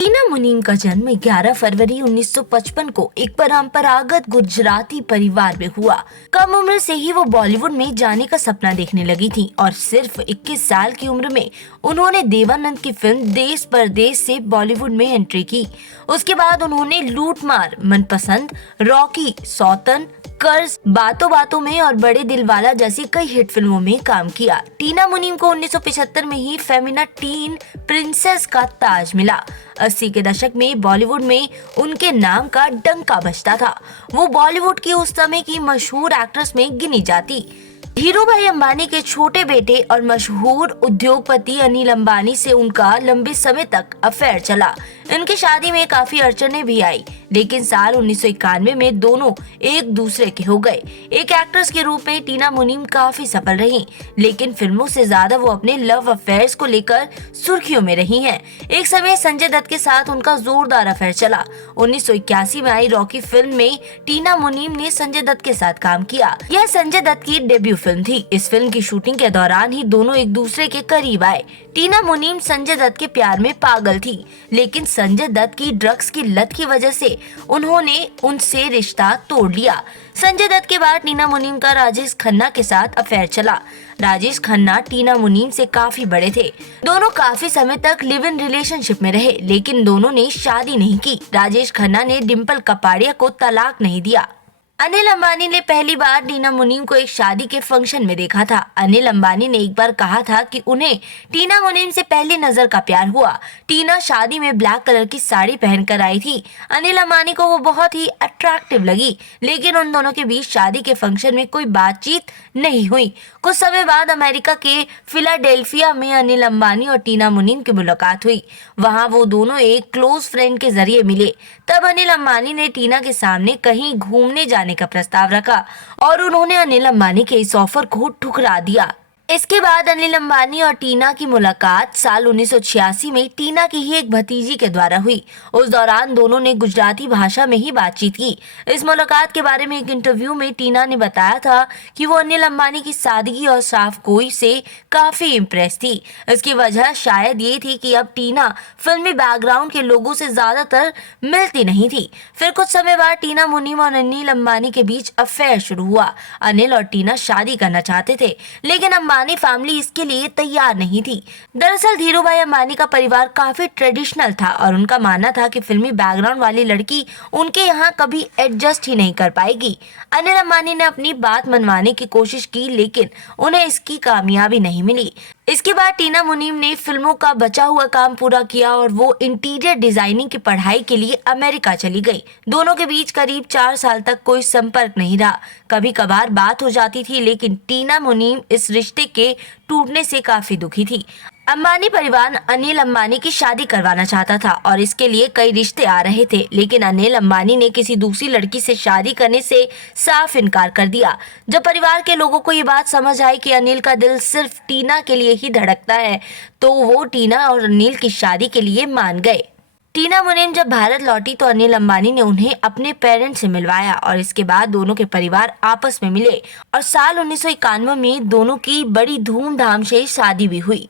टीना मुनीम का जन्म 11 फरवरी 1955 को एक परंपरागत गुजराती परिवार में हुआ। कम उम्र से ही वो बॉलीवुड में जाने का सपना देखने लगी थी और सिर्फ 21 साल की उम्र में उन्होंने देवानंद की फिल्म देश परदेश से बॉलीवुड में एंट्री की। उसके बाद उन्होंने लूट मार, मनपसंद, रॉकी, सौतन, कर्ज, बातों बातों में और बड़े दिलवाला जैसी कई हिट फिल्मों में काम किया। टीना मुनीम को 1975 में ही फेमिना टीन प्रिंसेस का ताज मिला। 80 के दशक में बॉलीवुड में उनके नाम का डंका बजता था। वो बॉलीवुड की उस समय की मशहूर एक्ट्रेस में गिनी जाती। धीरूभाई अंबानी के छोटे बेटे और मशहूर उद्योगपति अनिल अंबानी से उनका लंबे समय तक अफेयर चला। इनकी शादी में काफी अड़चने भी आई, लेकिन साल 1991 में दोनों एक दूसरे के हो गए। एक एक्ट्रेस के रूप में टीना मुनीम काफी सफल रहीं, लेकिन फिल्मों से ज्यादा वो अपने लव अफेयर्स को लेकर सुर्खियों में रही हैं। एक समय संजय दत्त के साथ उनका जोरदार अफेयर चला। 1981 में आई रॉकी फिल्म में टीना मुनीम ने संजय दत्त के साथ काम किया। यह संजय दत्त की डेब्यू फिल्म थी। इस फिल्म की शूटिंग के दौरान ही दोनों एक दूसरे के करीब आए। टीना मुनीम संजय दत्त के प्यार में पागल थी, लेकिन संजय दत्त की ड्रग्स की लत की वजह से उन्होंने उनसे रिश्ता तोड़ लिया। संजय दत्त के बाद टीना मुनीम का राजेश खन्ना के साथ अफेयर चला। राजेश खन्ना टीना मुनीम से काफी बड़े थे। दोनों काफी समय तक लिव इन रिलेशनशिप में रहे, लेकिन दोनों ने शादी नहीं की। राजेश खन्ना ने डिम्पल कपाड़िया को तलाक नहीं दिया। अनिल अंबानी ने पहली बार टीना मुनीम को एक शादी के फंक्शन में देखा था। अनिल अंबानी ने एक बार कहा था कि उन्हें टीना मुनीम से पहली नजर का प्यार हुआ। टीना शादी में ब्लैक कलर की साड़ी पहनकर आई थी। अनिल अंबानी को वो बहुत ही अट्रैक्टिव लगी, लेकिन उन दोनों के बीच शादी के फंक्शन में कोई बातचीत नहीं हुई। कुछ समय बाद अमेरिका के फिलाडेल्फिया में अनिल अंबानी और टीना मुनीम की मुलाकात हुई। वहाँ वो दोनों एक क्लोज फ्रेंड के जरिए मिले। तब अनिल अंबानी ने टीना के सामने कहीं घूमने जाने का प्रस्ताव रखा और उन्होंने अनिल अंबानी के इस ऑफर को ठुकरा दिया। इसके बाद अनिल अंबानी और टीना की मुलाकात साल 1986 में टीना की ही एक भतीजी के द्वारा हुई। उस दौरान दोनों ने गुजराती भाषा में ही बातचीत की। इस मुलाकात के बारे में एक इंटरव्यू में टीना ने बताया था कि वो अनिल अंबानी की सादगी और साफ गोई से काफी इम्प्रेस थी। इसकी वजह शायद ये थी कि अब टीना फिल्मी बैकग्राउंड के लोगों से ज्यादातर मिलती नहीं थी। फिर कुछ समय बाद टीना मुनीम और अनिल अंबानी के बीच अफेयर शुरू हुआ। अनिल और टीना शादी करना चाहते थे, लेकिन अंबानी फैमिली इसके लिए तैयार नहीं थी। दरअसल धीरूभाई अंबानी का परिवार काफी ट्रेडिशनल था और उनका मानना था कि फिल्मी बैकग्राउंड वाली लड़की उनके यहाँ कभी एडजस्ट ही नहीं कर पाएगी। अनिल अंबानी ने अपनी बात मनवाने की कोशिश की, लेकिन उन्हें इसकी कामयाबी नहीं मिली। इसके बाद टीना मुनीम ने फिल्मों का बचा हुआ काम पूरा किया और वो इंटीरियर डिजाइनिंग की पढ़ाई के लिए अमेरिका चली गई। दोनों के बीच करीब 4 साल तक कोई संपर्क नहीं रहा। कभी कभार बात हो जाती थी, लेकिन टीना मुनीम इस रिश्ते के टूटने से काफी दुखी थी। अंबानी परिवार अनिल अंबानी की शादी करवाना चाहता था और इसके लिए कई रिश्ते आ रहे थे, लेकिन अनिल अंबानी ने किसी दूसरी लड़की से शादी करने से साफ इनकार कर दिया। जब परिवार के लोगों को ये बात समझ आई कि अनिल का दिल सिर्फ टीना के लिए ही धड़कता है, तो वो टीना और अनिल की शादी के लिए मान गए। टीना मुनीम जब भारत लौटी तो अनिल अंबानी ने उन्हें अपने पेरेंट्स से मिलवाया और इसके बाद दोनों के परिवार आपस में मिले और साल 1991 में दोनों की बड़ी धूमधाम से शादी भी हुई।